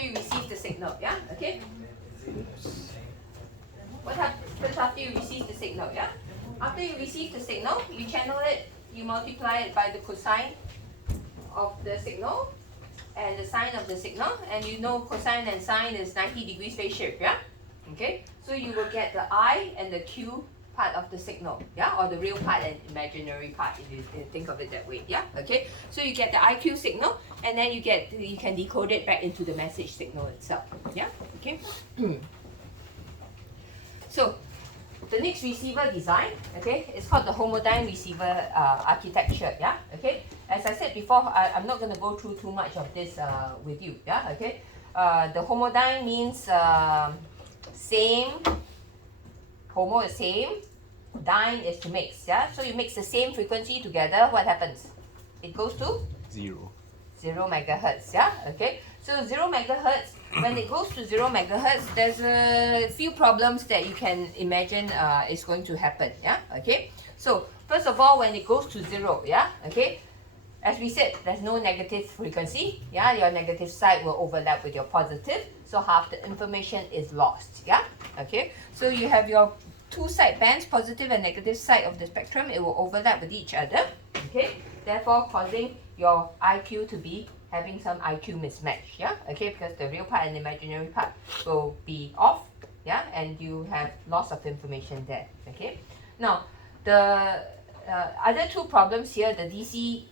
after you receive the signal, yeah? Okay? What happens after you receive the signal, yeah? After you receive the signal, you channel it, you multiply it by the cosine of the signal and the sine of the signal, and you know cosine and sine is 90 degrees phase shift, yeah? Okay, so you will get the I and the Q part of the signal, yeah, or the real part and imaginary part, if you think of it that way, yeah. Okay, so you get the IQ signal, and then you can decode it back into the message signal itself, yeah. Okay. So the next receiver design, okay, it's called the homodyne receiver architecture, yeah. Okay, as I said before, I'm not going to go through too much of this with you, yeah. Okay, the homodyne means same. Homo is same, dyne is to mix, yeah? So you mix the same frequency together, what happens? It goes to? 0. 0 megahertz, yeah? Okay, so 0 megahertz, when it goes to 0 megahertz, there's a few problems that you can imagine is going to happen, yeah? Okay, so first of all, when it goes to 0, yeah? Okay, as we said, there's no negative frequency, yeah? Your negative side will overlap with your positive, so half the information is lost, yeah? Okay, so you have your two side bands, positive and negative side of the spectrum, it will overlap with each other, okay? Therefore, causing your IQ to be having some IQ mismatch, yeah? Okay, because the real part and the imaginary part will be off, yeah? And you have loss of information there, okay? Now, the other two problems here, the DC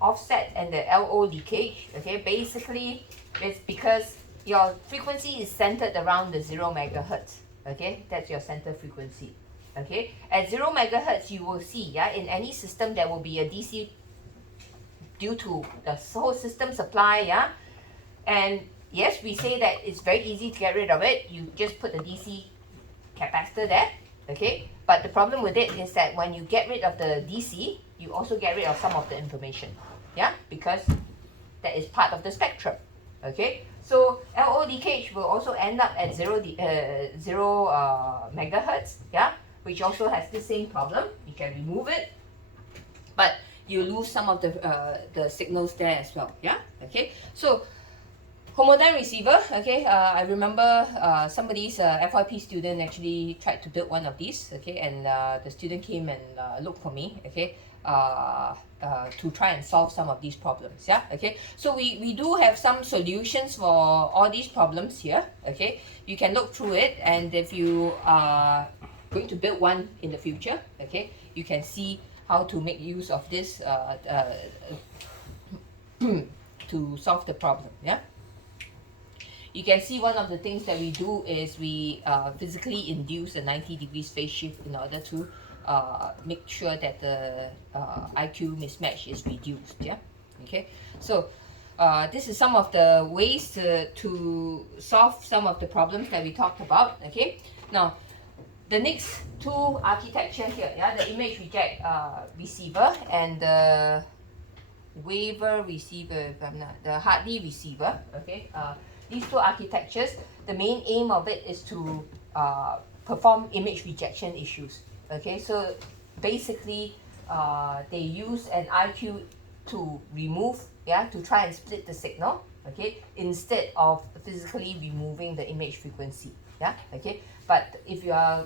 offset and the LO leakage, okay? Basically, it's because your frequency is centered around the 0 megahertz, okay? That's your center frequency, okay? At 0 megahertz, you will see, yeah, in any system there will be a DC due to the whole system supply, yeah? And yes, we say that it's very easy to get rid of it. You just put a DC capacitor there, okay? But the problem with it is that when you get rid of the DC, you also get rid of some of the information, yeah? Because that is part of the spectrum, okay? So LO leakage will also end up at 0 megahertz, yeah, which also has the same problem. You can remove it, but you lose some of the signals there as well, yeah. Okay, so homodyne receiver, okay, I remember somebody's FYP student actually tried to build one of these, okay, and the student came and looked for me, okay, to try and solve some of these problems, yeah. Okay, so we do have some solutions for all these problems here, okay. You can look through it, and if you are going to build one in the future, okay, you can see how to make use of this to solve the problem, yeah. You can see one of the things that we do is we physically induce a 90 degrees phase shift in order to make sure that the IQ mismatch is reduced, yeah. Okay, so this is some of the ways to solve some of the problems that we talked about, okay. Now, the next two architecture here, yeah, the image reject receiver and the waiver receiver, if I'm not, the Hartley receiver, okay. These two architectures, the main aim of it is to perform image rejection issues, okay. So basically, they use an IQ to remove, yeah, to try and split the signal, okay, instead of physically removing the image frequency, yeah, okay. But if you are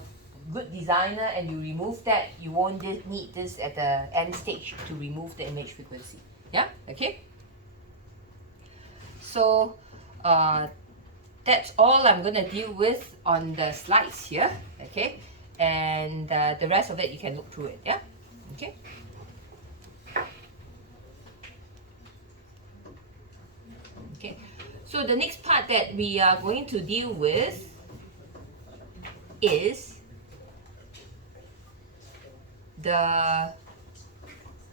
good designer and you remove that, you won't need this at the end stage to remove the image frequency, yeah, okay. So that's all I'm going to deal with on the slides here, okay, and the rest of it you can look through it, yeah, okay. Okay, so the next part that we are going to deal with is the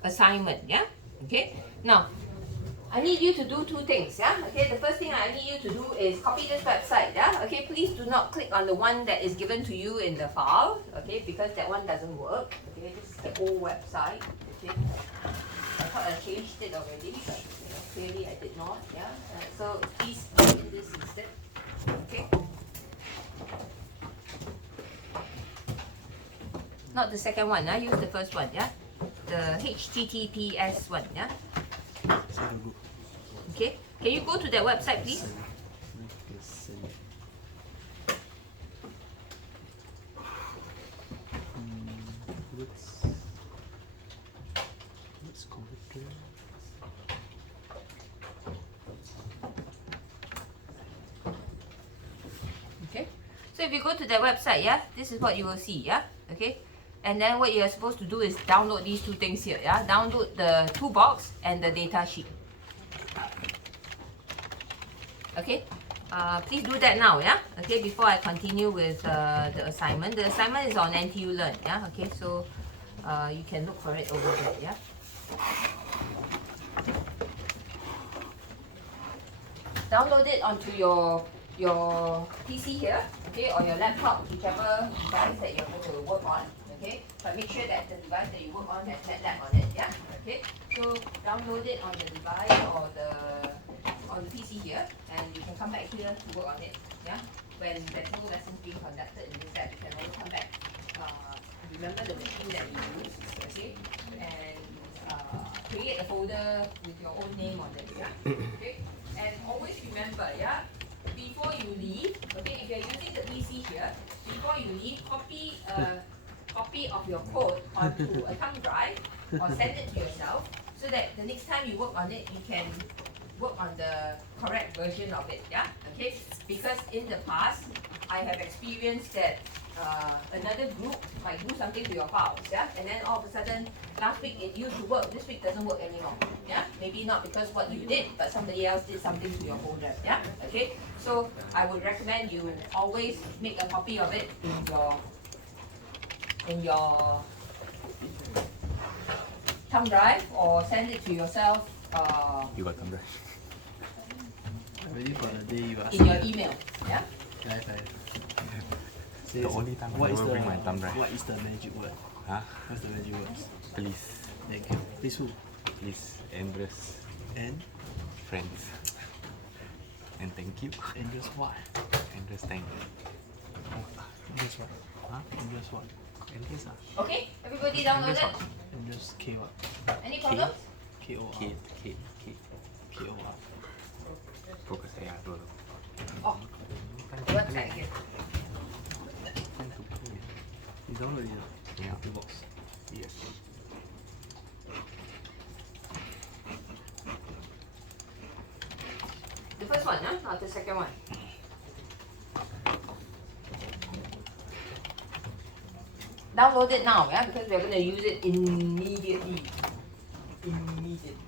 assignment, yeah, okay. Now, I need you to do two things, yeah, okay. The first thing I need you to do is copy this website, yeah, okay. Please do not click on the one that is given to you in the file, okay, because that one doesn't work, okay. This is the old website, okay. I thought I changed it already, but clearly I did not, yeah. So please in this instead, okay. Not the second one, use the first one, yeah. The HTTPS one, yeah. Okay, can you go to that website, please? What's converter? Okay, so if you go to their website, yeah, this is what you will see, yeah, okay. And then what you are supposed to do is download these two things here, yeah. Download the toolbox and the data sheet. Okay, please do that now, yeah. Okay, before I continue with the assignment. The assignment is on NTU Learn, yeah. Okay, so you can look for it over there, yeah. Download it onto your PC here, okay, or your laptop, whichever device that you're going to work on, okay. But make sure that the device that you work on has MATLAB on it, yeah. Okay, so download it on the device or on the PC here, and you can come back here to work on it, yeah. When there's no lessons being conducted in this lab, you can always come back. Remember the machine that you use, okay, and create a folder with your own name on it, yeah. Okay, and always remember, yeah, before you leave, okay, if you're using the PC here, before you leave, copy of your code onto a thumb drive or send it to yourself, so that the next time you work on it, you can work on the correct version of it, yeah, okay. Because in the past, I have experienced that another group might do something to your files, yeah, and then all of a sudden, last week it used to work, this week doesn't work anymore, yeah. Maybe not because what you did, but somebody else did something to your folder, yeah. Okay, so I would recommend you always make a copy of it in your thumb drive or send it to yourself. You got thumb drive. I'm ready for the day you ask In your me. email, yeah. The only time I What is never bring my thumb drive. What is the magic word? Huh? What's the magic words? Please. Thank you. Please who? Please, Andres, And? friends. And thank you. And just what? Andres, thank you. And just what? Huh? And just what? Andres Okay, everybody downloaded. And just K what? Any problems? K O R. K. K O R. Focus saya dulu. Oh, the website again. Time to play. You download it? Yeah. The box. Yes. The first one, huh? Not the second one. Download it now, yeah, because we're going to use it immediately. Immediately.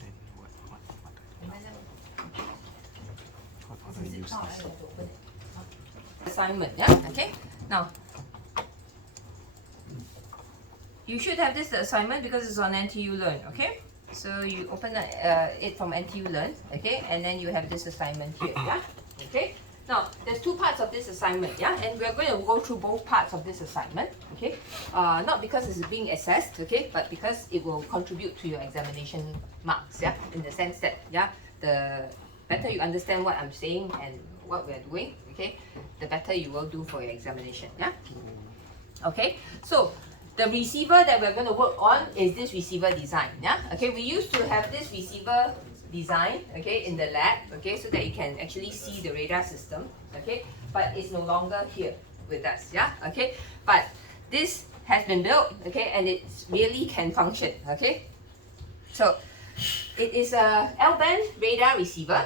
Then what do I use this? Assignment, yeah, okay. Now, you should have this assignment because it's on NTU Learn, okay. So you open it from NTU Learn, okay, and then you have this assignment here, yeah, okay. Now, there's two parts of this assignment, yeah, and we're going to go through both parts of this assignment, okay. Not because it's being assessed, okay, but because it will contribute to your examination marks, yeah, in the sense that, yeah, the better you understand what I'm saying and what we're doing, okay, the better you will do for your examination, yeah. Okay, so the receiver that we're going to work on is this receiver design, yeah. Okay, we used to have this receiver design, okay, in the lab, okay, so that you can actually see the radar system, okay, but it's no longer here with us, yeah. Okay, but this has been built, okay, and it really can function, okay. So it is a L-band radar receiver,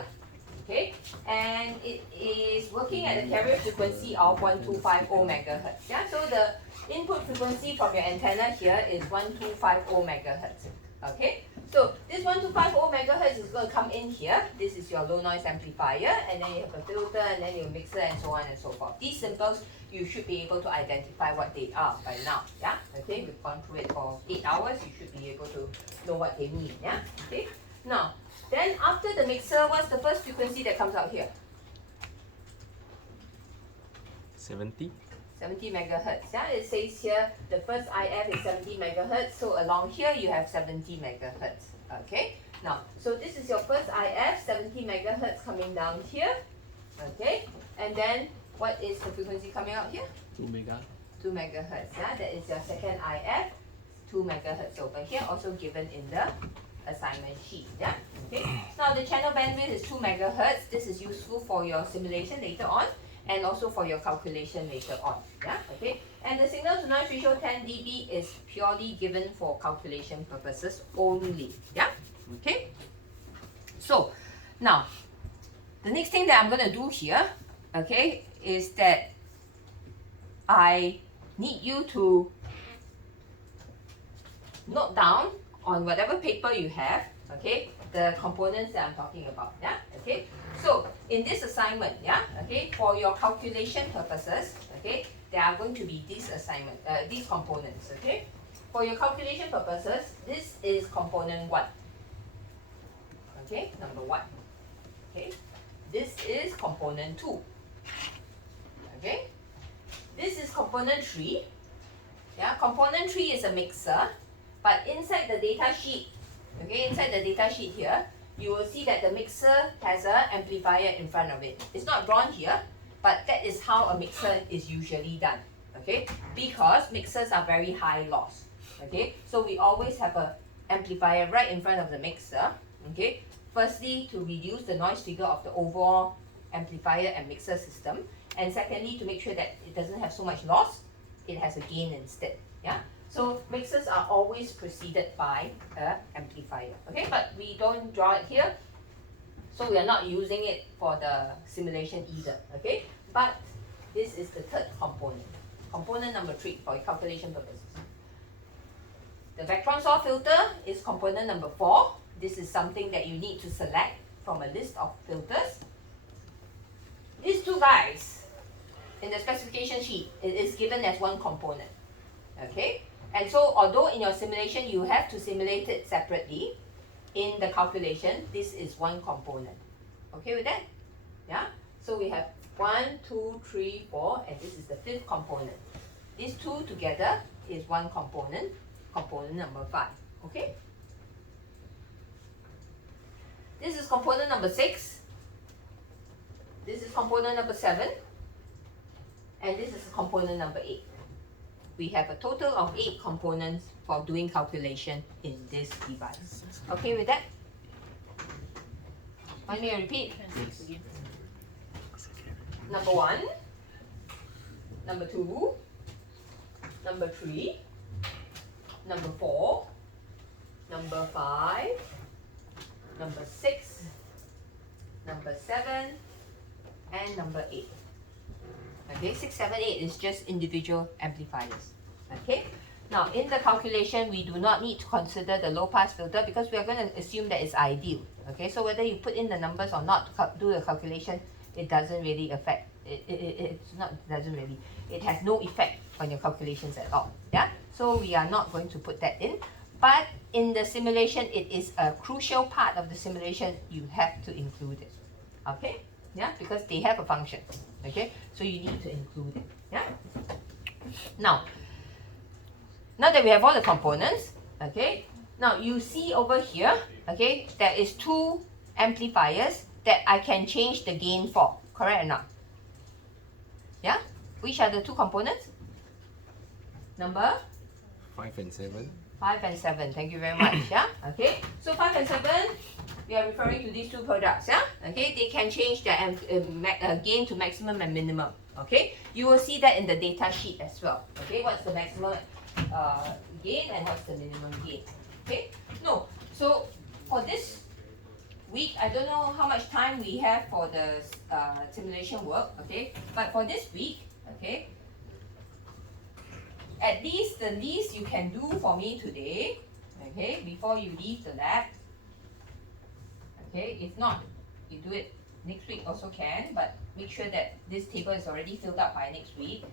okay, and it is working at a carrier frequency of 1250 megahertz, yeah. So the input frequency from your antenna here is 1250 megahertz, okay. So this 1250 megahertz is going to come in here. This is your low noise amplifier, and then you have a filter, and then your mixer, and so on and so forth. These symbols, you should be able to identify what they are by now, yeah. Okay, we've gone through it for 8 hours. You should be able to know what they mean, yeah. Okay. Now, then after the mixer, what's the first frequency that comes out here? 70. 70 megahertz. Yeah, it says here the first IF is 70 megahertz. So along here you have 70 megahertz. Okay. Now, so this is your first IF, 70 megahertz coming down here. Okay. And then what is the frequency coming out here? 2 mega. 2 megahertz. Yeah, that is your second IF. 2 megahertz over here, also given in the assignment sheet. Yeah. Okay. Now the channel bandwidth is 2 megahertz. This is useful for your simulation later on, and also for your calculation later on. Yeah. Okay. And the signal to noise ratio 10 dB is purely given for calculation purposes only. Yeah. Okay. So now the next thing that I'm going to do here, okay, is that I need you to note down on whatever paper you have, okay, the components that I'm talking about. Yeah. Okay. So in this assignment, yeah, okay, for your calculation purposes, okay, there are going to be these components. Okay. For your calculation purposes, this is component 1. Okay, number 1. Okay. This is component 2. Okay. This is component 3. Yeah, component 3 is a mixer, but inside the data sheet, okay, inside the data sheet here, you will see that the mixer has an amplifier in front of it. It's not drawn here, but that is how a mixer is usually done. Okay, because mixers are very high loss. Okay, so we always have an amplifier right in front of the mixer. Okay, firstly to reduce the noise figure of the overall amplifier and mixer system, and secondly to make sure that it doesn't have so much loss, it has a gain instead. Yeah, so mixers are always preceded by an amplifier. Okay, but we don't draw it here, so we are not using it for the simulation either. Okay, but this is the third component, component number 3 for calculation purposes. The Vectron SAW filter is component number 4. This is something that you need to select from a list of filters. These two guys in the specification sheet, it is given as one component. Okay, and so although in your simulation you have to simulate it separately, in the calculation this is one component. Okay with that? Yeah, so we have 1, 2, 3, 4, and this is the 5th component. These two together is one component, component number 5. Okay, this is component number 6. This is component number 7. And this is component number 8. We have a total of 8 components for doing calculation in this device. Okay with that? Want me to repeat? Number 1, number 2, number 3, number 4, number 5, number 6, number 7, and number 8. Okay, 6, 7, 8 is just individual amplifiers. Okay, now in the calculation we do not need to consider the low pass filter because we are going to assume that it's ideal. Okay, so whether you put in the numbers or not to do the calculation, it doesn't really affect it has no effect on your calculations at all. Yeah, so we are not going to put that in, but in the simulation it is a crucial part of the simulation. You have to include it. Okay, yeah, because they have a function. Okay, so you need to include it. Yeah, now that we have all the components, okay, now you see over here, okay, there is 2 amplifiers that I can change the gain for, correct or not? Yeah, which are the 2 components? Number 5 and 7. 5 and 7, thank you very much. Yeah, okay, so 5 and 7, we are referring to these 2 products. Yeah, okay, they can change their gain to maximum and minimum. Okay, you will see that in the data sheet as well. Okay, what's the maximum gain and what's the minimum gain? Okay, no, so for this week, I don't know how much time we have for the simulation work. Okay, but for this week, okay, at least the least you can do for me today, okay, before you leave the lab. Okay, if not, you do it next week also can, but make sure that this table is already filled up by next week.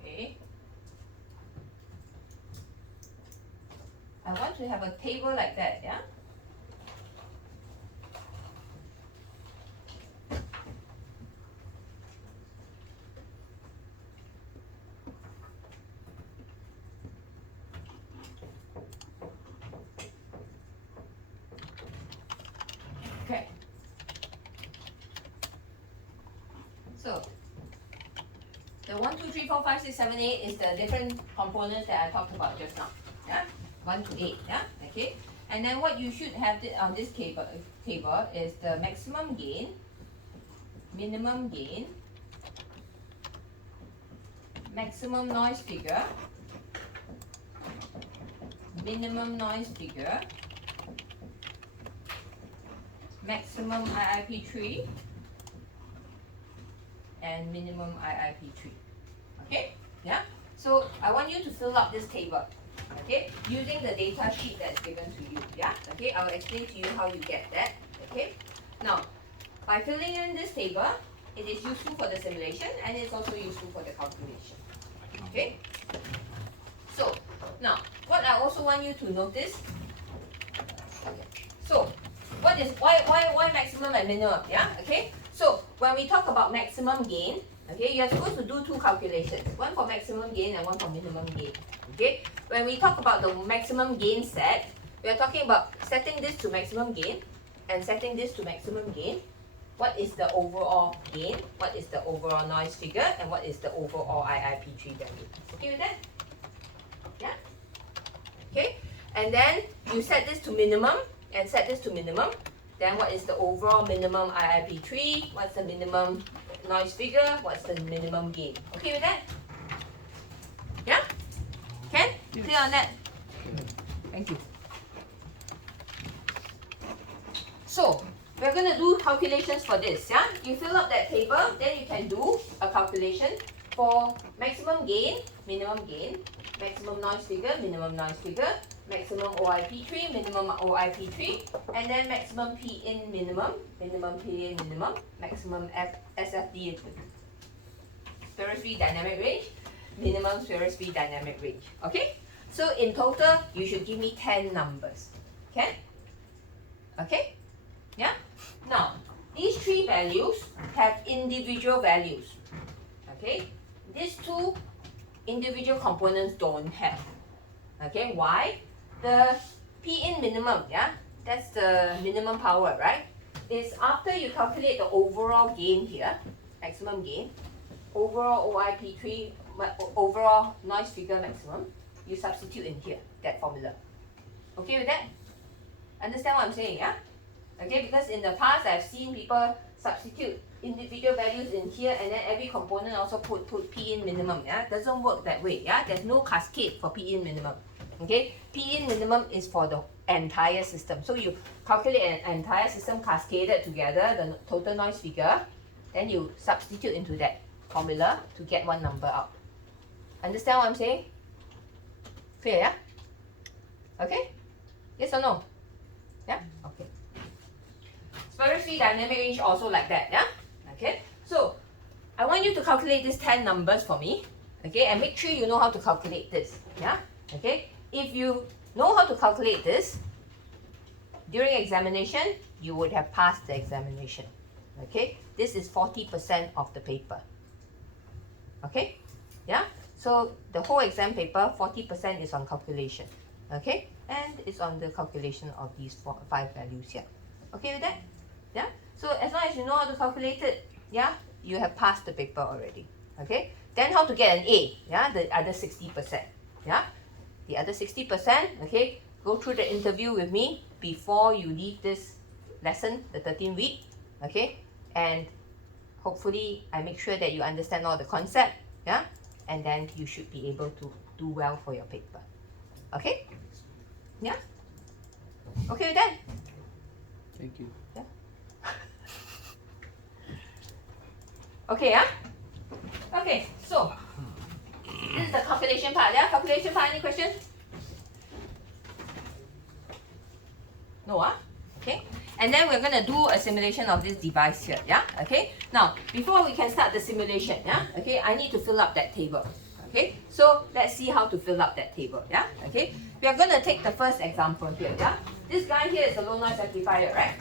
Okay. I want to have a table like that, yeah? Okay. So, the one 1, 2, 3, 4, 5, 6, 7, 8 is the different components that I talked about just now. Yeah, 1 to 8. Yeah, okay. And then what you should have on this table is the maximum gain, minimum gain, maximum noise figure, minimum noise figure, maximum IIP3, and minimum IIP3. Okay? Yeah? So I want you to fill up this table. Okay? Using the data sheet that's given to you. Yeah? Okay? I'll explain to you how you get that. Okay? Now, by filling in this table, it is useful for the simulation and it's also useful for the calculation. Okay? So, now, what I also want you to notice, okay, so, why maximum and minimum, yeah, okay? So, when we talk about maximum gain, okay, you're supposed to do two calculations, one for maximum gain and one for minimum gain, okay? When we talk about the maximum gain set, we are talking about setting this to maximum gain and setting this to maximum gain. What is the overall gain, what is the overall noise figure, and what is the overall IIP3 value. Okay with that? Yeah? Okay? And then you set this to minimum and set this to minimum. Then what is the overall minimum IIP3? What's the minimum noise figure? What's the minimum gain? Okay with that? Yeah? Ken? Yes. Clear on that? Thank you. So, we're going to do calculations for this, yeah? You fill up that table, then you can do a calculation for maximum gain, minimum gain, maximum noise figure, minimum noise figure, maximum OIP3, minimum OIP3, and then maximum P in minimum, minimum P in minimum, maximum SFD, spherosphere dynamic range, minimum spherosphere dynamic range. Okay? So in total, you should give me 10 numbers. Okay? Okay? Yeah? Now, these three values have individual values. Okay? These two individual components don't have. Okay, why? The P in minimum, yeah, that's the minimum power, right? Is after you calculate the overall gain here, maximum gain, overall OIP3, overall noise figure maximum, you substitute in here, that formula. Okay with that? Understand what I'm saying, yeah? Okay, because in the past I've seen people substitute individual values in here and then every component also put P in minimum, yeah? It doesn't work that way, yeah? There's no cascade for P in minimum. Okay, P in minimum is for the entire system. So you calculate an entire system cascaded together, the total noise figure, then you substitute into that formula to get one number out. Understand what I'm saying? Clear, yeah? Okay? Yes or no? Yeah? Okay. Spherosphere dynamic range also like that, yeah? Okay? So, I want you to calculate these 10 numbers for me, okay? And make sure you know how to calculate this, yeah? Okay? If you know how to calculate this, during examination, you would have passed the examination. Okay? This is 40% of the paper. Okay? Yeah? So the whole exam paper, 40% is on calculation. Okay? And it's on the calculation of these 5 values here. Okay with that? Yeah? So as long as you know how to calculate it, yeah, you have passed the paper already. Okay? Then how to get an A? Yeah, the other 60%. Yeah? The other 60%, okay, go through the interview with me before you leave this lesson, the 13th week, okay, and hopefully I make sure that you understand all the concept, yeah, and then you should be able to do well for your paper, okay, yeah, okay with that? Thank you. Yeah. Okay, yeah, okay, so this is the calculation part, yeah? Calculation part, any questions? No, okay. And then we're going to do a simulation of this device here, yeah? Okay. Now, before we can start the simulation, yeah? Okay, I need to fill up that table. Okay, so let's see how to fill up that table, yeah? Okay, we are going to take the first example here, yeah? This guy here is a low noise amplifier, right?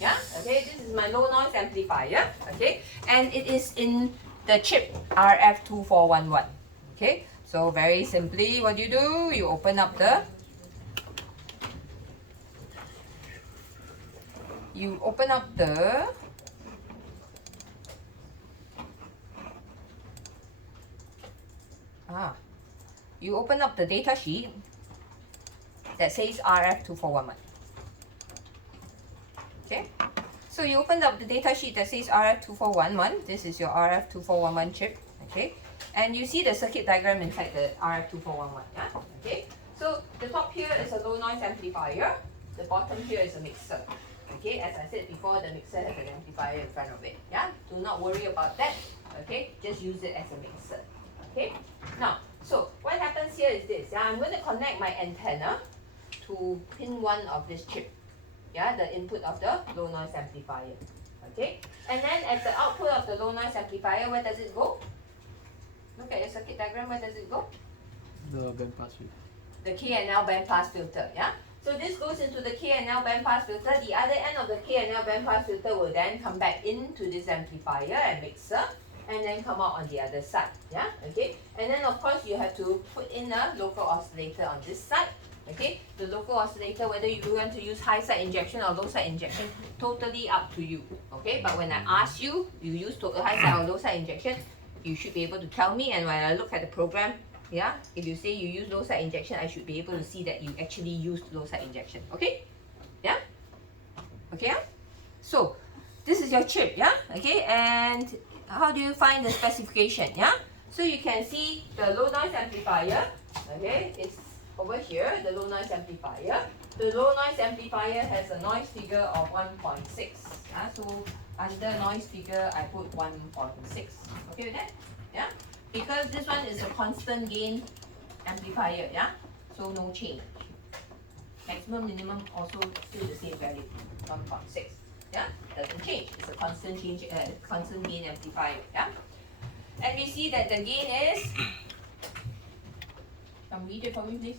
Yeah, okay, this is my low noise amplifier, okay? And it is in the chip RF2411. Okay, so very simply, what do? You open up the You open up the data sheet that says RF2411. Okay, so you open up the data sheet that says RF2411. This is your RF2411 chip. Okay, and you see the circuit diagram inside the RF2411. Yeah. Okay, so the top here is a low noise amplifier. The bottom here is a mixer. Okay, as I said before, the mixer has an amplifier in front of it. Yeah, do not worry about that. Okay, just use it as a mixer. Okay, now, so what happens here is this. Yeah, I'm going to connect my antenna to pin 1 of this chip. Yeah, the input of the low noise amplifier. Okay, and then at the output of the low noise amplifier, where does it go? Look at your circuit diagram. Where does it go? The bandpass filter. The K and L bandpass filter. Yeah. So this goes into the K and L bandpass filter. The other end of the K and L bandpass filter will then come back into this amplifier and mixer, and then come out on the other side. Yeah. Okay. And then of course you have to put in a local oscillator on this side. Okay, the local oscillator, whether you want to use high side injection or low side injection, totally up to you. Okay, but when I ask you, you use high side or low side injection, you should be able to tell me. And when I look at the program, yeah, if you say you use low side injection, I should be able to see that you actually used low side injection. Okay, yeah, okay. Yeah? So this is your chip, yeah. Okay, and how do you find the specification? Yeah, so you can see the low noise amplifier. Okay, it's over here, the low noise amplifier. The low noise amplifier has a noise figure of 1.6. So under noise figure, I put 1.6. Okay with that? Yeah? Because this one is a constant gain amplifier, yeah? So no change. Maximum, minimum also still the same value, 1.6. Yeah? Doesn't change. It's a constant change, constant gain amplifier, yeah? And we see that the gain is, read it for me, please.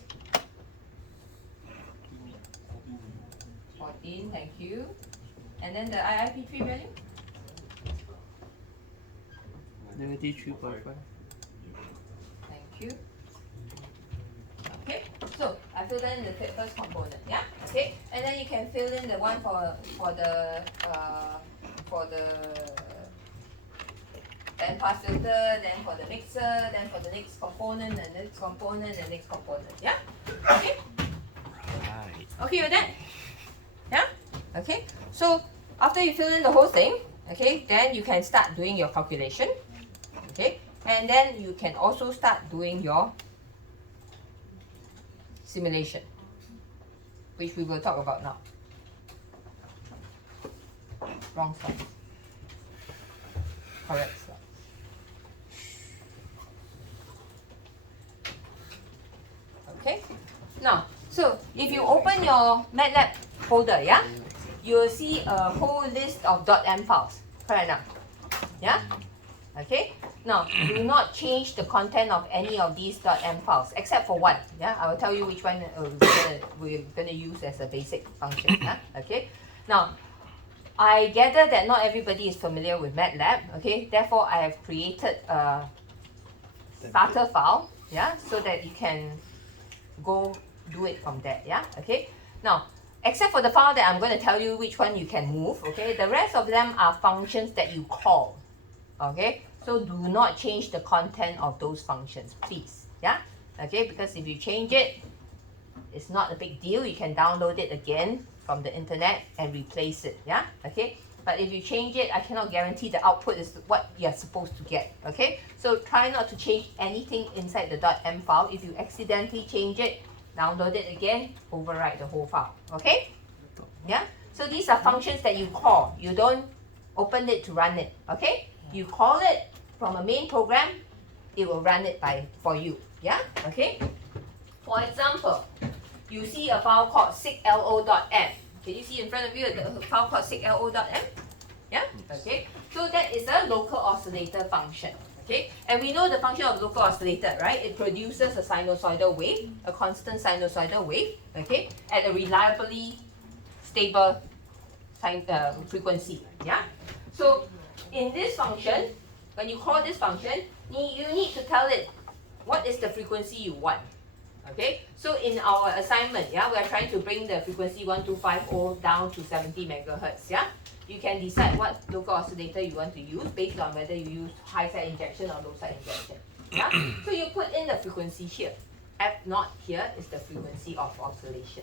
14, thank you. And then the IIP3 value? -3.5. Thank you. Okay, so I filled in the first component, yeah? Okay, and then you can fill in the one for the bandpass filter, then for the mixer, then for the next component, and next component, and next component. Yeah? Okay? Right. Okay with that? Yeah? Okay. So after you fill in the whole thing, okay, then you can start doing your calculation. Okay? And then you can also start doing your simulation, which we will talk about now. Wrong slide. Correct slide. Okay, now, so if you open your MATLAB folder, yeah, you will see a whole list of .m files, correct now? Yeah? Okay, now do not change the content of any of these .m files except for one, yeah? I will tell you which one we're gonna use as a basic function, yeah? Okay, now, I gather that not everybody is familiar with MATLAB, okay? Therefore, I have created a starter file, yeah, so that you can go do it from there, yeah, okay? Now, except for the file that I'm going to tell you which one you can move, okay? The rest of them are functions that you call, okay? So do not change the content of those functions, please, yeah? Okay, because if you change it, it's not a big deal. You can download it again from the internet and replace it, yeah, okay? But if you change it, I cannot guarantee the output is what you're supposed to get, okay? So try not to change anything inside the .m file. If you accidentally change it, download it again, overwrite the whole file, okay? Yeah? So these are functions that you call. You don't open it to run it, okay? You call it from a main program, it will run it for you, yeah? Okay? For example, you see a file called siglo.m. Can you see in front of you the file called siglo.m? Yeah? Okay. So that is a local oscillator function. Okay? And we know the function of local oscillator, right? It produces a sinusoidal wave, a constant sinusoidal wave, okay, at a reliably stable frequency. Yeah? So in this function, when you call this function, you need to tell it what is the frequency you want. Okay, so in our assignment, yeah, we are trying to bring the frequency 1250 down to 70 megahertz, yeah. You can decide what local oscillator you want to use based on whether you use high side injection or low side injection, yeah. So you put in the frequency here. F0 here is the frequency of oscillation.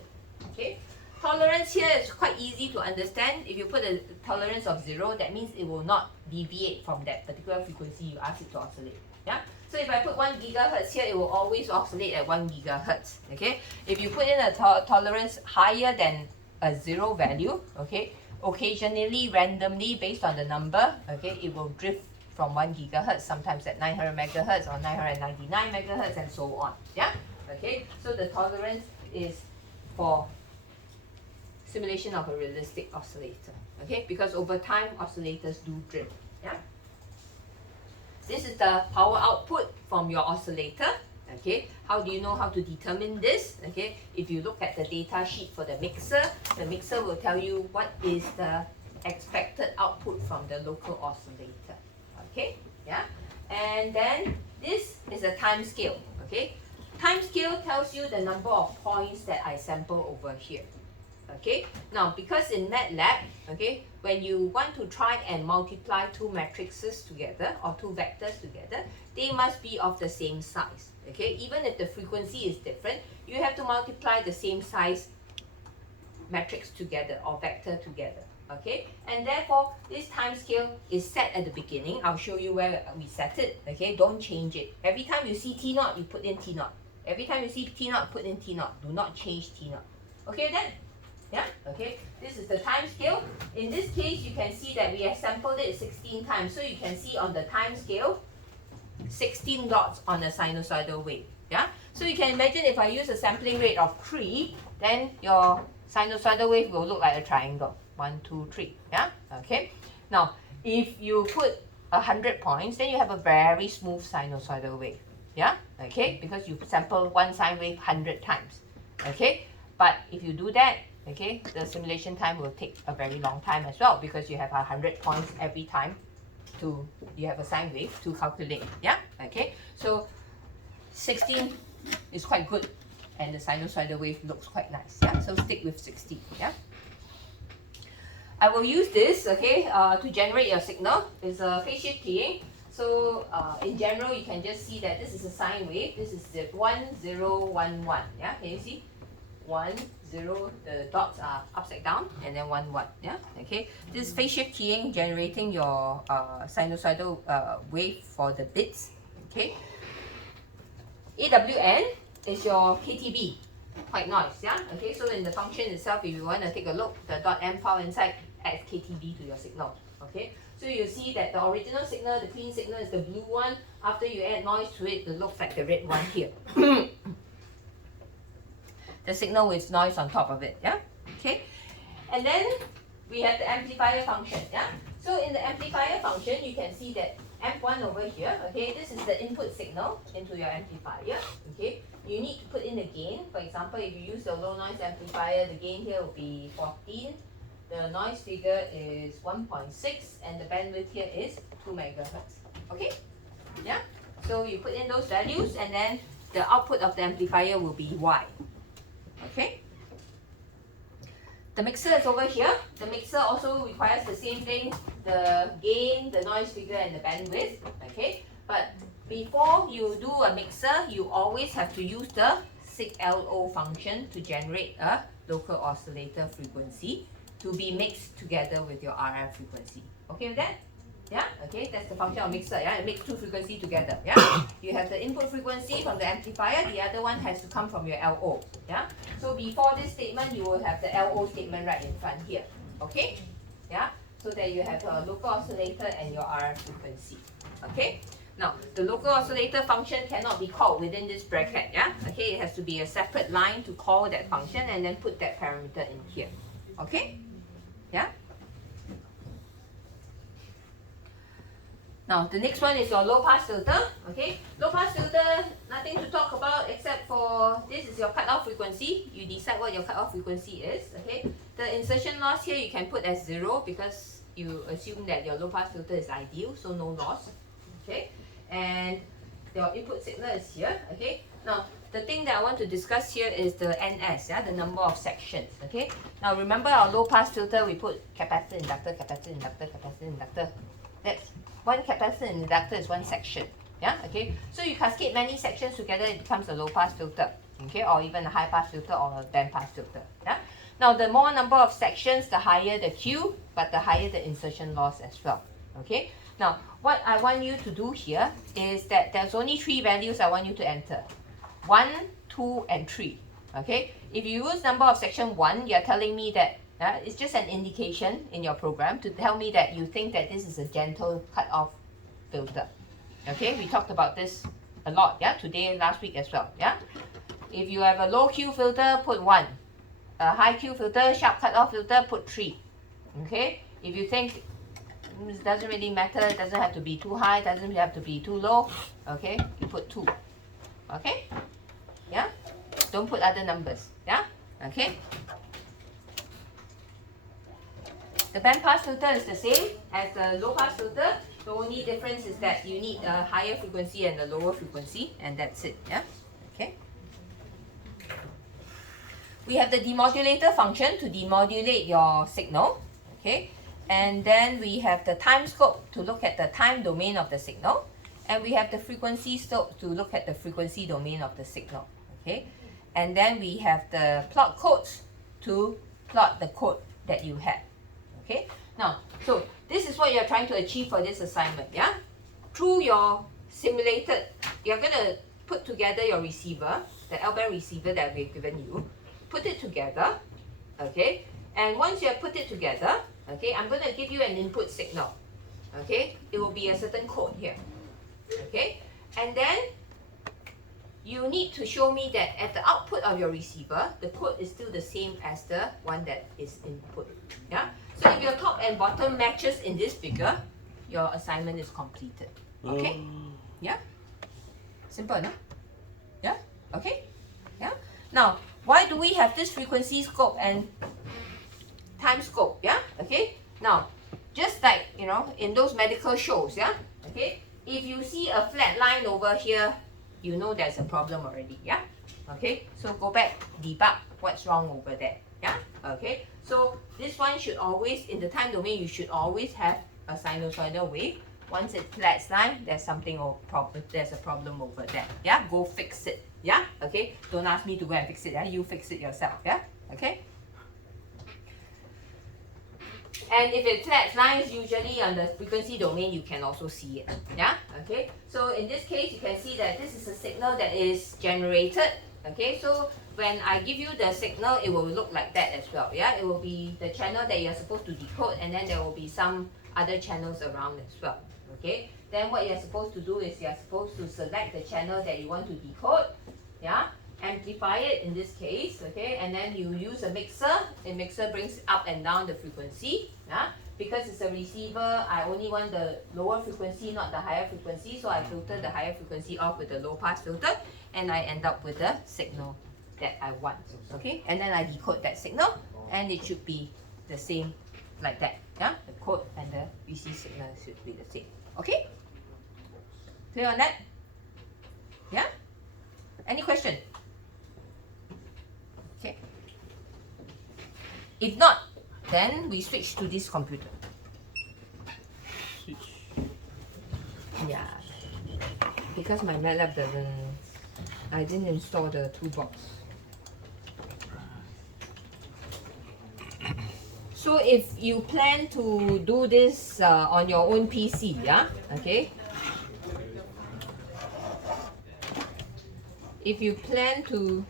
Okay. Tolerance here is quite easy to understand. If you put a tolerance of 0, that means it will not deviate from that particular frequency you ask it to oscillate. Yeah. So if I put 1 gigahertz here, it will always oscillate at 1 gigahertz. Okay. If you put in a tolerance higher than a 0 value, okay, occasionally, randomly, based on the number, okay, it will drift from 1 gigahertz, sometimes at 900 megahertz or 999 megahertz, and so on. Yeah. Okay. So the tolerance is for simulation of a realistic oscillator, okay, because over time oscillators do drift. Yeah. This is the power output from your oscillator. Okay, how do you know how to determine this? Okay, if you look at the data sheet for the mixer will tell you what is the expected output from the local oscillator. Okay, yeah, and then this is a time scale. Okay, time scale tells you the number of points that I sample over here. Okay, now because in MATLAB, okay, when you want to try and multiply two matrices together or two vectors together, they must be of the same size. Okay, even if the frequency is different, you have to multiply the same size matrix together or vector together. Okay, and therefore this time scale is set at the beginning. I'll show you where we set it. Okay, don't change it. Every time you see T0, you put in T0. Every time you see T0, put in T0. Do not change T0. Okay then? Yeah, okay, this is the time scale. In this case, you can see that we have sampled it 16 times. So you can see on the time scale, 16 dots on a sinusoidal wave. Yeah, so you can imagine if I use a sampling rate of 3, then your sinusoidal wave will look like a triangle. 1, 2, 3. Yeah, okay. Now, if you put 100 points, then you have a very smooth sinusoidal wave. Yeah, okay, because you sample one sine wave 100 times. Okay, but if you do that, okay, the simulation time will take a very long time as well because you have 100 points every time you have a sine wave to calculate. Yeah, okay, so 16 is quite good and the sinusoidal wave looks quite nice. Yeah, so stick with 16. Yeah, I will use this, okay, to generate your signal. It's a phase shift keying. So in general, you can just see that this is a sine wave. This is the 1, 0, 1, 1. Yeah, can you see? 1, 0, the dots are upside down, and then 1, 1. Yeah, okay. This is phase shift keying, generating your sinusoidal wave for the bits. Okay. AWN is your KTB, white noise. Yeah, okay. So in the function itself, if you want to take a look, the .m file inside adds KTB to your signal. Okay. So you see that the original signal, the clean signal, is the blue one. After you add noise to it, it looks like the red one here. The signal with noise on top of it. Yeah, okay. And then we have the amplifier function. Yeah. So in the amplifier function, you can see that amp1 over here. Okay, this is the input signal into your amplifier. Okay, you need to put in the gain. For example, if you use the low noise amplifier, the gain here will be 14. The noise figure is 1.6, and the bandwidth here is 2 megahertz. Okay, yeah. So you put in those values, and then the output of the amplifier will be Y. Okay. The mixer is over here. The mixer also requires the same thing, the gain, the noise figure, and the bandwidth. Okay. But before you do a mixer, you always have to use the SIG-LO function to generate a local oscillator frequency to be mixed together with your RF frequency. Okay with that? Yeah, okay, that's the function of mixer. Yeah, it makes two frequencies together. Yeah, you have the input frequency from the amplifier, the other one has to come from your LO. Yeah, so before this statement, you will have the LO statement right in front here. Okay, yeah, so that you have a local oscillator and your RF frequency. Okay, now the local oscillator function cannot be called within this bracket. Yeah, okay, it has to be a separate line to call that function and then put that parameter in here. Okay, yeah. Now, the next one is your low-pass filter. Okay, low-pass filter, nothing to talk about except for this is your cutoff frequency. You decide what your cutoff frequency is. Okay, the insertion loss here you can put as 0 because you assume that your low-pass filter is ideal, so no loss. Okay, and your input signal is here. Okay, now the thing that I want to discuss here is the NS, yeah, the number of sections. Okay, now remember our low-pass filter, we put capacitor, inductor, capacitor, inductor, capacitor, inductor. That's one capacitor and inductor is one section. Yeah, okay. So you cascade many sections together, it becomes a low pass filter, okay, or even a high pass filter or a band pass filter. Yeah. Now the more number of sections, the higher the Q, but the higher the insertion loss as well. Okay. Now what I want you to do here is that there's only 3 values I want you to enter. 1, 2, and 3. Okay. If you use number of section 1, you're telling me that it's just an indication in your program to tell me that you think that this is a gentle cutoff filter. Okay, we talked about this a lot, yeah, today, last week as well, yeah. If you have a low Q filter, put 1. A high Q filter, sharp cutoff filter, put 3. Okay, if you think it doesn't really matter, it doesn't have to be too high, doesn't have to be too low, okay, you put 2. Okay, yeah, don't put other numbers, yeah, okay. The band pass filter is the same as the low pass filter. The only difference is that you need a higher frequency and a lower frequency, and that's it, yeah? Okay. We have the demodulator function to demodulate your signal, okay? And then we have the time scope to look at the time domain of the signal, and we have the frequency scope to look at the frequency domain of the signal, okay? And then we have the plot codes to plot the code that you have. Okay, now, so this is what you're trying to achieve for this assignment, yeah? Through your simulated, you're going to put together your receiver, the L-band receiver that we've given you, put it together, okay? And once you have put it together, okay, I'm going to give you an input signal, okay? It will be a certain code here, okay? And then you need to show me that at the output of your receiver, the code is still the same as the one that is input, yeah? So if your top and bottom matches in this figure, your assignment is completed. Okay? Yeah? Simple, no? Yeah? Okay? Yeah? Now, why do we have this frequency scope and time scope? Yeah? Okay? Now, just like, you know, in those medical shows, yeah? Okay? If you see a flat line over here, you know there's a problem already, yeah? Okay? So go back, debug what's wrong over there. Yeah, okay. So this one should always, in the time domain, you should always have a sinusoidal wave. Once it flats line, there's something there's a problem over there. Yeah, go fix it. Yeah, okay. Don't ask me to go and fix it. Yeah, you fix it yourself. Yeah, okay. And if it flats lines, usually on the frequency domain, you can also see it. Yeah, okay. So in this case, you can see that this is a signal that is generated. Okay, so when I give you the signal, it will look like that as well. Yeah, it will be the channel that you're supposed to decode, and then there will be some other channels around as well. Okay, then what you're supposed to do is you're supposed to select the channel that you want to decode. Yeah, amplify it in this case. Okay, and then you use a mixer. The mixer brings up and down the frequency. Yeah, because it's a receiver, I only want the lower frequency, not the higher frequency. So I filter the higher frequency off with the low pass filter, and I end up with the signal that I want. Okay, and then I decode that signal, and it should be the same like that. Yeah, the code and the receive signal should be the same. Okay, clear on that? Yeah, any question? Okay, if not, then we switch to this computer. Switch. Yeah, because my MATLAB I didn't install the toolbox. So if you plan to do this on your own PC, yeah, okay. If you plan to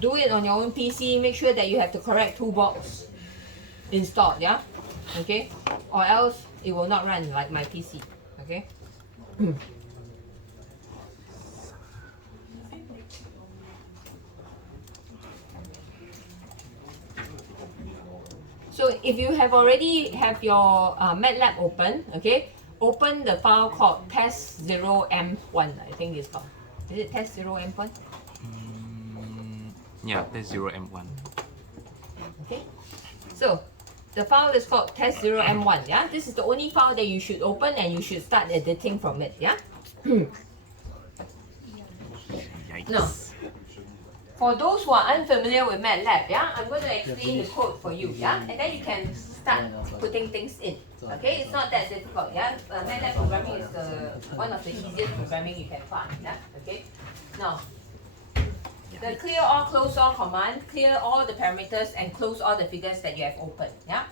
do it on your own PC, make sure that you have the correct toolbox installed, yeah, okay, or else it will not run like my PC, okay. So if you have already have your MATLAB open, okay, open the file called test0m1. I think it's called. Is it test0m1? Yeah, that's 0M1. Okay. So the file is called test0m1. Yeah, this is the only file that you should open, and you should start editing from it. Yeah. Yikes. No. For those who are unfamiliar with MATLAB, yeah, I'm going to explain the code for you, yeah, and then you can start putting things in. Okay, it's not that difficult. Yeah, MATLAB programming is one of the easiest programming you can find. Yeah. Okay. Now, the clear all, close all command clear all the parameters and close all the figures that you have opened. Yeah,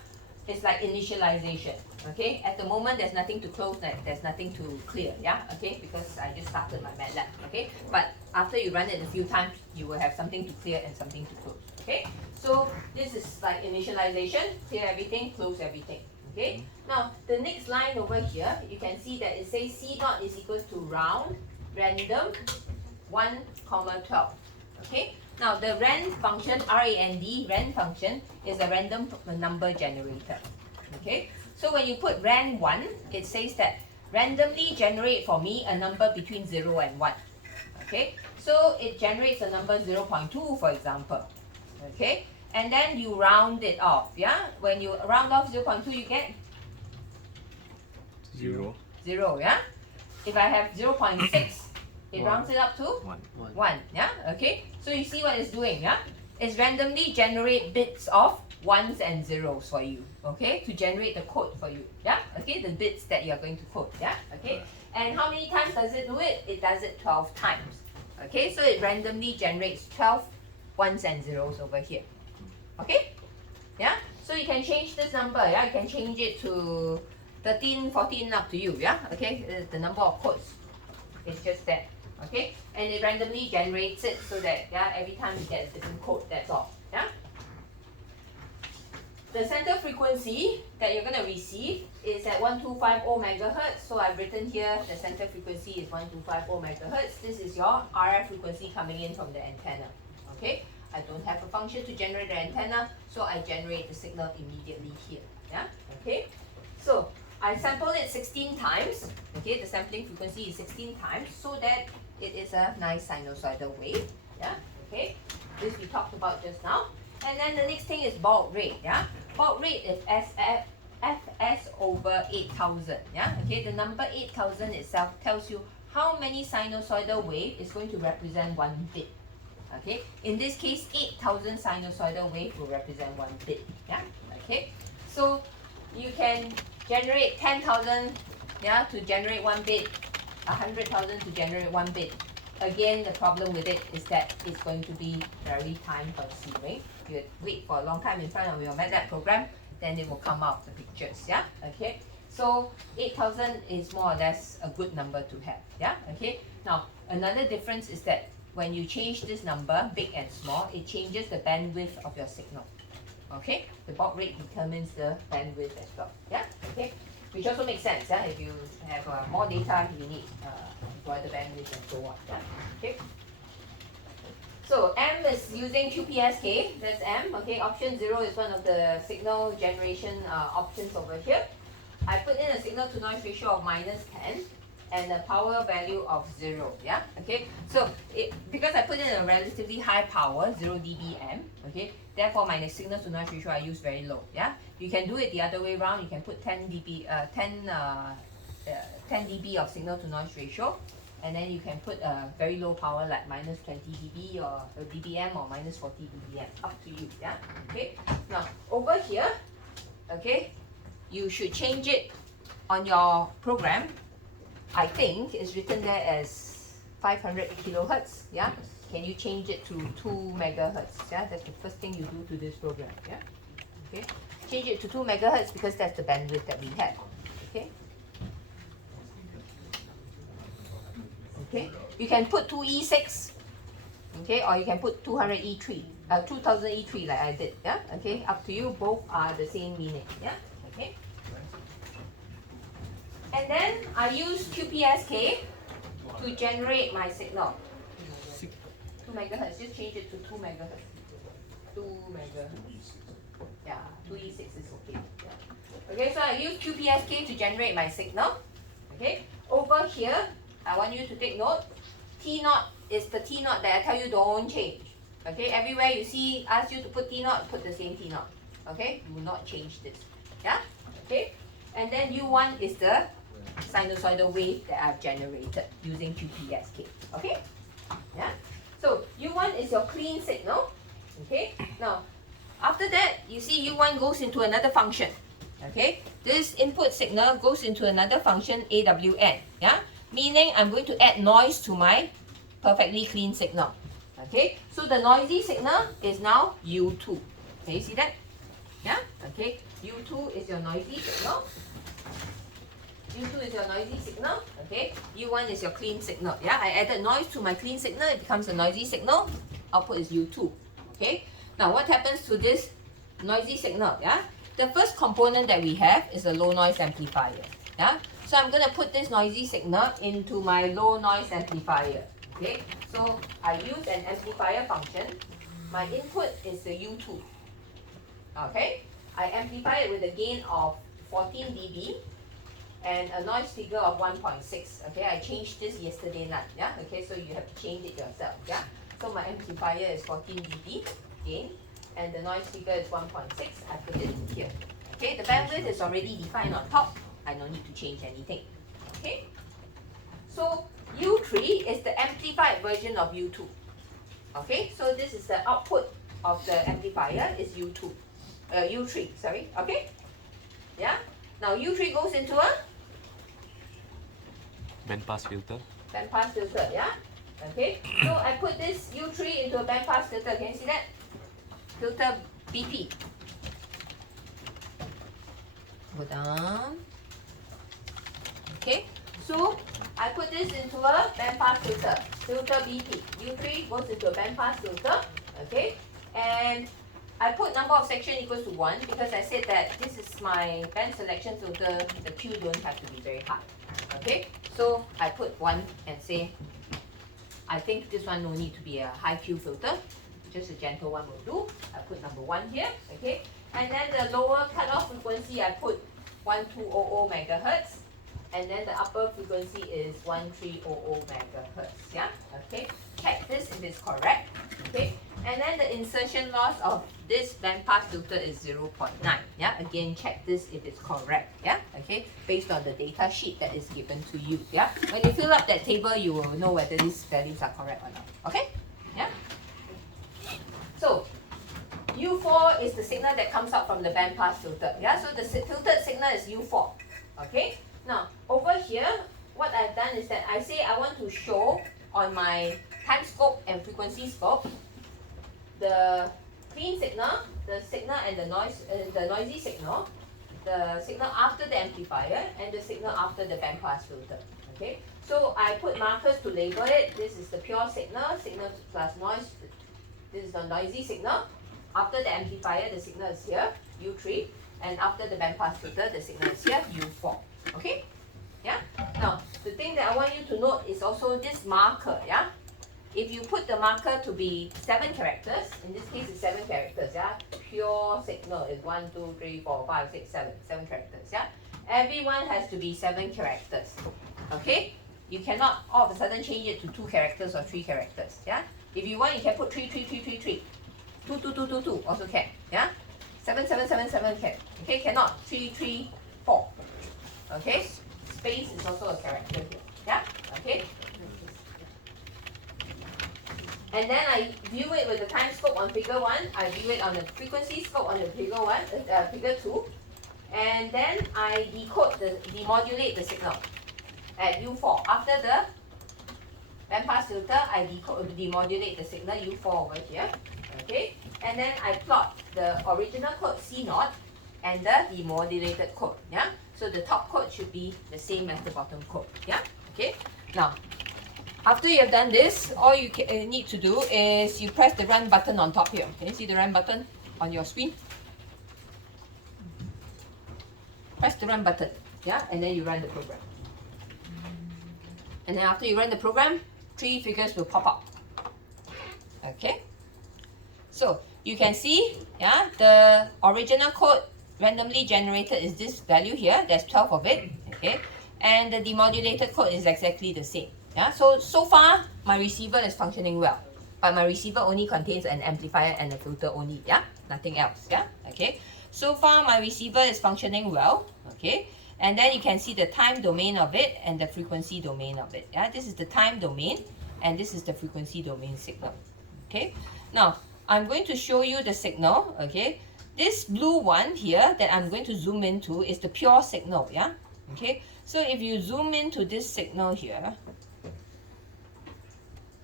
it's like initialization. Okay, at the moment there's nothing to close, there's nothing to clear. Yeah. Okay, because I just started my MATLAB. Okay, but after you run it a few times, you will have something to clear and something to close. Okay, so this is like initialization, clear everything, close everything. Okay, now the next line over here, you can see that it says C naught is equal to round random 1, 12. Okay, now the rand function, R-A-N-D, rand function is a random number generator. Okay, so when you put rand 1, it says that randomly generate for me a number between 0 and 1. Okay, so it generates a number 0.2, for example. Okay, and then you round it off. Yeah, when you round off 0.2, you get 0, 0. Yeah, if I have 0.6, it rounds it up to 1. 1. Yeah, okay, so you see what it's doing. Yeah, it's randomly generate bits of ones and zeros for you. Okay, to generate the code for you. Yeah, okay, the bits that you're going to code. Yeah, okay, and how many times does it do it? It does it 12 times. Okay, so it randomly generates 12 ones and zeros over here. Okay, yeah, so you can change this number. Yeah, you can change it to 13, 14, up to you. Yeah, okay, the number of codes is just that. Okay, and it randomly generates it so that, yeah, every time you get a different code, that's all. Yeah, the center frequency that you're going to receive is at 1250 megahertz. So I've written here the center frequency is 1250 megahertz. This is your RF frequency coming in from the antenna. Okay, I don't have a function to generate the antenna, so I generate the signal immediately here. Yeah, okay, so I sampled it 16 times. Okay, the sampling frequency is 16 times so that it is a nice sinusoidal wave. Yeah, okay, this we talked about just now. And then the next thing is baud rate. Yeah, baud rate is Fs over 8000. Yeah, okay, the number 8000 itself tells you how many sinusoidal wave is going to represent 1 bit. Okay, in this case 8000 sinusoidal wave will represent 1 bit. Yeah, okay, so you can generate 10,000, yeah, to generate 1 bit, 100,000 to generate 1 bit. Again, the problem with it is that it's going to be very time consuming. You wait for a long time in front of your MATLAB program, then it will come out the pictures. Yeah, okay, so 8000 is more or less a good number to have. Yeah, okay, now another difference is that when you change this number, big and small, it changes the bandwidth of your signal. Okay, the baud rate determines the bandwidth as well. Yeah, okay, which also makes sense. Yeah, if you have more data, you need wider bandwidth and so on. Yeah, okay. So M is using QPSK. That's M. Okay, option 0 is one of the signal generation options over here. I put in a signal to noise ratio of -10. And a power value of 0. Yeah, okay, so because I put in a relatively high power, 0 dBm, okay, therefore my signal to noise ratio I use very low. Yeah, you can do it the other way around. You can put 10 dB of signal to noise ratio, and then you can put a very low power like -20 dB or dBm or -40 dBm, up to you. Yeah, okay, now over here, okay, you should change it on your program. I think it's written there as 500 kilohertz. Yeah, can you change it to 2 megahertz? Yeah, that's the first thing you do to this program. Yeah, okay, change it to 2 megahertz because that's the bandwidth that we have. Okay, okay, you can put 2E6, okay, or you can put 200E3, 2000E3 like I did. Yeah, okay, up to you. Both are the same meaning. Yeah, okay. And then I use QPSK to generate my signal. 2 megahertz, just change it to 2 megahertz. 2 megahertz. Yeah, 2E6 is okay. Yeah. Okay, so I use QPSK to generate my signal. Okay, over here, I want you to take note. T0 is the T0 that I tell you don't change. Okay, everywhere you see, ask you to put T0, put the same T0. Okay, do not change this. Yeah, okay. And then U1 is the sinusoidal wave that I've generated using QPSK. Okay? Yeah? So U1 is your clean signal. Okay? Now, after that, you see U1 goes into another function. Okay, this input signal goes into another function AWN, yeah, meaning I'm going to add noise to my perfectly clean signal. Okay, so the noisy signal is now U2. Can you see that? Yeah, okay, U2 is your noisy signal. U2 is your noisy signal, okay? U1 is your clean signal, yeah? I added noise to my clean signal, it becomes a noisy signal. Output is U2, okay? Now what happens to this noisy signal, yeah? The first component that we have is a low noise amplifier, yeah? So I'm going to put this noisy signal into my low noise amplifier, okay? So I use an amplifier function. My input is the U2, okay? I amplify it with a gain of 14 dB and a noise figure of 1.6. Okay, I changed this yesterday night. Yeah, okay, so you have to change it yourself. Yeah, so my amplifier is 14 dB gain, and the noise figure is 1.6. I put it in here. Okay, the bandwidth is already defined on top. I don't need to change anything. Okay, so U3 is the amplified version of U2. Okay, so this is the output of the amplifier is U2, U3. Sorry. Okay, yeah. Now U3 goes into a Bandpass filter. bandpass filter, yeah? Okay, so I put this U3 into a bandpass filter. Can you see that? Filter BP. Go down. Okay, so I put this into a bandpass filter. Filter BP. U3 goes into a bandpass filter. Okay, and I put number of section equals to 1 because I said that this is my band selection filter. The Q don't have to be very high. Okay, so I put 1 and say, I think this one no need to be a high Q filter, just a gentle one will do. I put number 1 here, okay, and then the lower cutoff frequency I put 1200 megahertz, and then the upper frequency is 1300 megahertz. Yeah, okay, check this if it's correct. Okay, and then the insertion loss of this bandpass filter is 0.9. Yeah, again check this if it's correct. Yeah, okay, based on the data sheet that is given to you. Yeah, when you fill up that table, you will know whether these values are correct or not. Okay, yeah. So U4 is the signal that comes out from the bandpass filter. Yeah, so the filtered signal is U4. Okay, now over here, what I've done is that I say I want to show on my time scope and frequency scope the clean signal, the signal and the noisy signal, the signal after the amplifier, and the signal after the bandpass filter. Okay, so I put markers to label it. This is the pure signal, signal plus noise. This is the noisy signal. After the amplifier, the signal is here, U3, and after the bandpass filter, the signal is here, U4. Okay, yeah. Now the thing that I want you to note is also this marker. Yeah. If you put the marker to be 7 characters, in this case it's 7 characters, yeah? Pure signal is 1, 2, 3, 4, 5, 6, 7, 7 characters, yeah? Everyone has to be 7 characters, okay? You cannot all of a sudden change it to 2 characters or 3 characters, yeah? If you want, you can put 3, 3, 3, 3, 3. 2, 2, 2, 2, 2, also can, yeah? 7, 7, 7, 7 can, okay? Cannot, 3, 3, 4, okay? Space is also a character here, yeah? Okay? And then I view it with the time scope on figure 1. I view it on the frequency scope on the figure 2. And then I demodulate the signal at U4. After the bandpass filter, I demodulate the signal U4 over here. Okay. And then I plot the original code C0 and the demodulated code. Yeah. So the top code should be the same as the bottom code. Yeah. Okay. Now, after you have done this, all you need to do is you press the run button on top here. Can you see the run button on your screen? Press the run button, yeah, and then you run the program. And then after you run the program, 3 figures will pop up. Okay? So you can see, yeah, the original code randomly generated is this value here. There's 12 of it, okay? And the demodulated code is exactly the same. Yeah, so far my receiver is functioning well, but my receiver only contains an amplifier and a filter only. Yeah, nothing else. Yeah, okay. So far my receiver is functioning well. Okay, and then you can see the time domain of it and the frequency domain of it. Yeah, this is the time domain, and this is the frequency domain signal. Okay, now I'm going to show you the signal. Okay, this blue one here that I'm going to zoom into is the pure signal, yeah? Okay, so if you zoom into this signal here,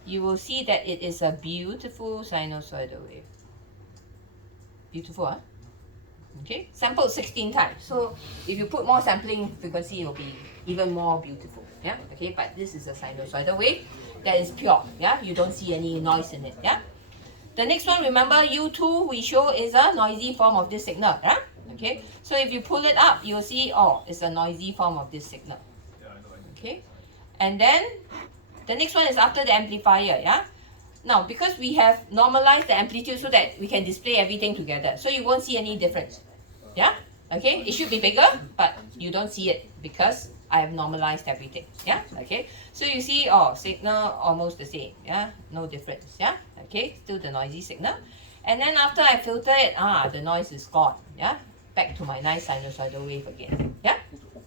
you will see that it is a beautiful sinusoidal wave. Beautiful, huh? Okay, sampled 16 times. So if you put more sampling frequency, it will be even more beautiful, yeah? Okay, but this is a sinusoidal wave that is pure, yeah? You don't see any noise in it, yeah? The next one, remember U2 we show is a noisy form of this signal, yeah? Okay, so if you pull it up, you'll see, oh, it's a noisy form of this signal. Okay, and then the next one is after the amplifier, yeah? Now, because we have normalized the amplitude so that we can display everything together, so you won't see any difference, yeah? Okay, it should be bigger, but you don't see it because I have normalized everything, yeah? Okay, so you see, oh, signal almost the same, yeah? No difference, yeah? Okay, still the noisy signal. And then after I filter it, the noise is gone, yeah? Back to my nice sinusoidal wave again, yeah?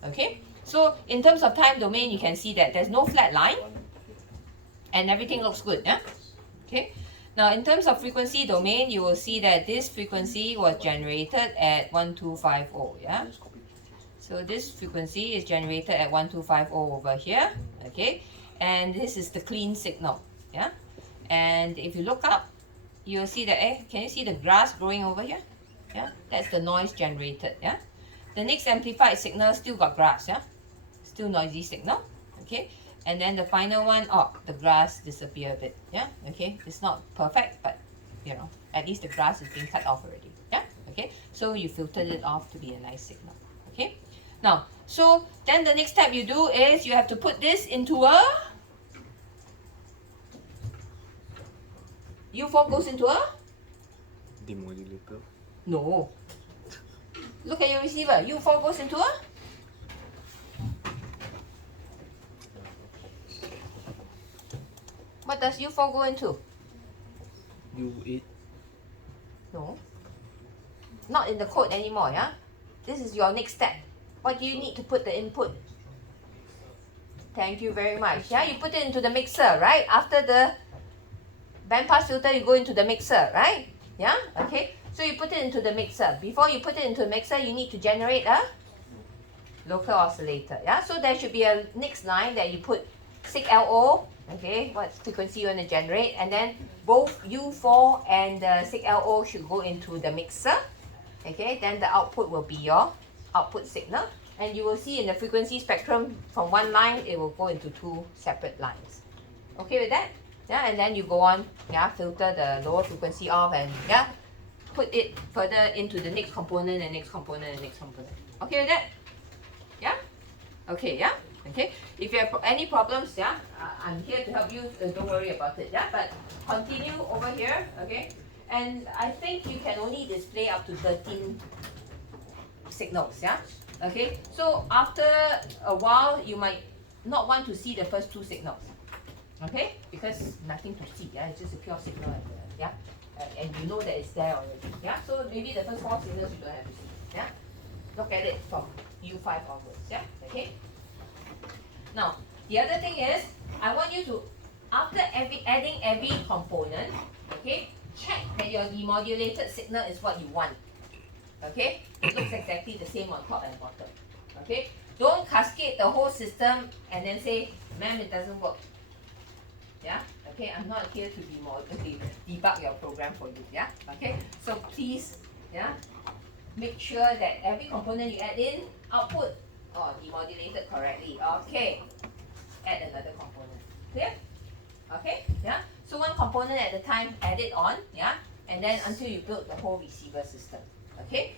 Okay, so in terms of time domain, you can see that there's no flat line and everything looks good, yeah? Okay, now in terms of frequency domain, you will see that this frequency was generated at 1250, yeah? So this frequency is generated at 1250 over here, okay? And this is the clean signal, yeah? And if you look up, you'll see that, can you see the grass growing over here? Yeah, that's the noise generated, yeah? The next amplified signal still got grass, yeah? Still noisy signal, okay? And then the final one, the grass disappeared a bit, yeah? Okay, it's not perfect, but, you know, at least the grass is being cut off already, yeah? Okay, so you filtered it off to be a nice signal, okay? Now, so then the next step you do is you have to put this into a U4 goes into a? Demodulator. No. Look at your receiver. U4 goes into a? What does U4 go into? U8. No. Not in the code anymore, yeah? This is your next step. What do you need to put the input? Thank you very much. Yeah, you put it into the mixer, right? After the bandpass filter, you go into the mixer, right? Yeah, okay. So you put it into the mixer. Before you put it into the mixer, you need to generate a local oscillator. Yeah, so there should be a next line that you put SIG LO, okay, what frequency you want to generate, and then both U4 and the SIG LO should go into the mixer. Okay, then the output will be your output signal, and you will see in the frequency spectrum from one line it will go into two separate lines. Okay with that? Yeah, and then you go on, yeah, filter the lower frequency off and yeah, put it further into the next component and next component and next component. Okay with that? Yeah? Okay, yeah? Okay. If you have any problems, yeah, I'm here to help you. Don't worry about it, yeah? But continue over here, okay? And I think you can only display up to 13 signals, yeah? Okay, so after a while, you might not want to see the first two signals. Okay, because nothing to see, yeah, it's just a pure signal, yeah, and you know that it's there already, yeah. So maybe the first four signals you don't have to see, yeah. Look at it from U5 onwards, yeah. Okay. Now the other thing is, I want you to, after adding every component, okay, check that your demodulated signal is what you want. Okay, it looks exactly the same on top and bottom. Okay, don't cascade the whole system and then say, ma'am, it doesn't work. Yeah, okay, I'm not here to debug your program for you, yeah, okay, so please, yeah, make sure that every component you add in, output, demodulated correctly, okay, add another component, clear? Okay, yeah, so one component at a time, add it on, yeah, and then until you build the whole receiver system, okay,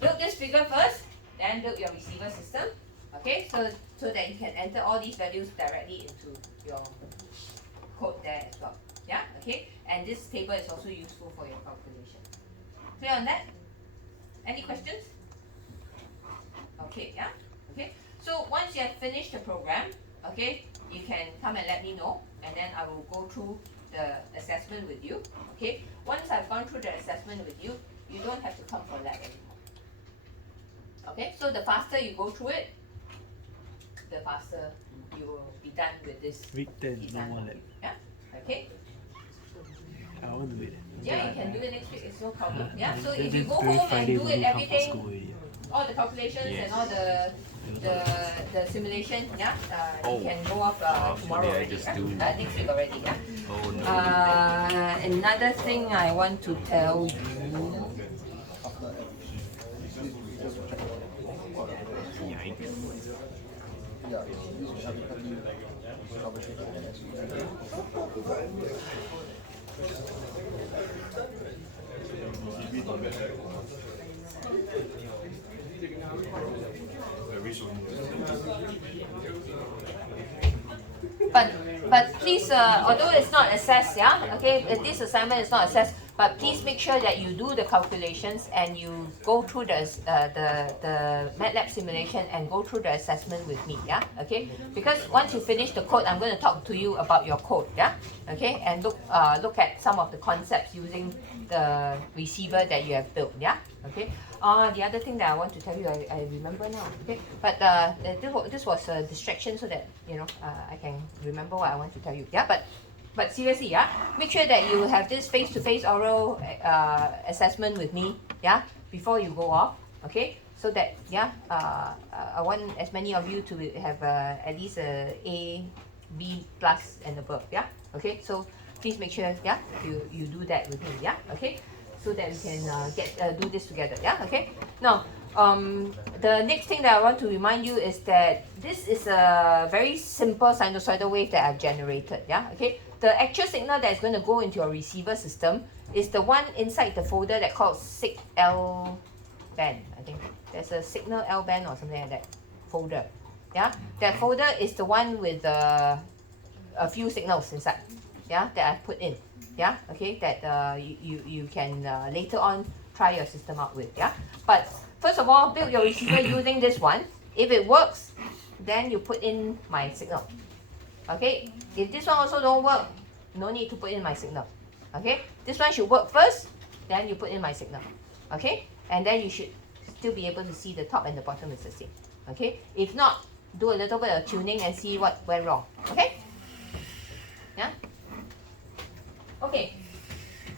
build this figure first, then build your receiver system, okay, so that you can enter all these values directly into your code there as well. Yeah, okay? And this table is also useful for your calculation. Clear on that? Any questions? Okay, yeah? Okay. So once you have finished the program, okay, you can come and let me know, and then I will go through the assessment with you. Okay? Once I've gone through the assessment with you, you don't have to come for lab anymore. Okay, so the faster you go through it, the faster you will be done with this. Week 10, no design more module. lab. Yeah? Okay? I want to do it. Yeah, you can do it next week. It's no problem. Yeah. So if Then you go every home and Friday do we it need to come every for day, school already. all the calculations and all the simulation, yeah, Oh. you can go off tomorrow maybe I already, just yeah? do. Next week already, yeah. Oh no. Another thing I want to tell you. Yikes. But please, although it's not assessed, yeah, okay, this assignment is not assessed, but please make sure that you do the calculations and you go through the MATLAB simulation and go through the assessment with me, yeah, okay? Because once you finish the code, I'm going to talk to you about your code, yeah, okay? And look at some of the concepts using the receiver that you have built, yeah, okay? The other thing that I want to tell you, I remember now, okay? But this was a distraction so that, you know, I can remember what I want to tell you, yeah? But seriously, yeah, make sure that you have this face-to-face oral assessment with me, yeah, before you go off, okay? So that, yeah, I want as many of you to have at least A, B plus and above, yeah, okay? So please make sure, yeah, you do that with me, yeah, okay? So that we can do this together, yeah, okay? Now, the next thing that I want to remind you is that this is a very simple sinusoidal wave that I've generated, yeah, okay? The actual signal that is going to go into your receiver system is the one inside the folder that called SIG L band, I think. There's a signal L band or something like that folder, yeah? That folder is the one with a few signals inside, yeah, that I've put in, yeah, okay, that you can later on try your system out with, yeah? But first of all, build your receiver using this one. If it works, then you put in my signal. Okay, if this one also don't work, no need to put in my signal. Okay, this one should work first, then you put in my signal. Okay, and then you should still be able to see the top and the bottom is the same. Okay, if not, do a little bit of tuning and see what went wrong. Okay, yeah. Okay,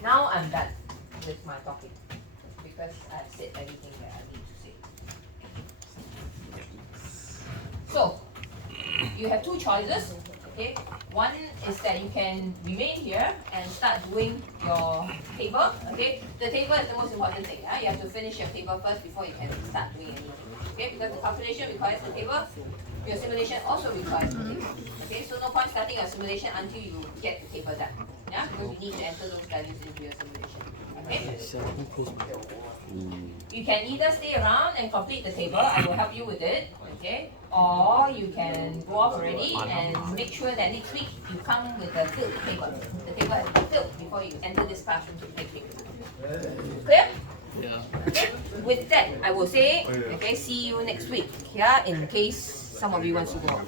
now I'm done with my talking because I've said everything that I need to say. So, you have two choices, okay? One is that you can remain here and start doing your table, okay? The table is the most important thing, yeah? You have to finish your table first before you can start doing anything, okay? Because the calculation requires the table, your simulation also requires the table, okay? So no point starting your simulation until you get the table done, yeah? Because you need to enter those values into your simulation, okay? You can either stay around and complete the table, I will help you with it, okay? Or you can go off already and make sure that next week you come with a filled table. The table has to be filled before you enter this classroom to take it. Clear? Yeah. Okay. With that, I will say, okay, see you next week, yeah, in case some of you want to go off.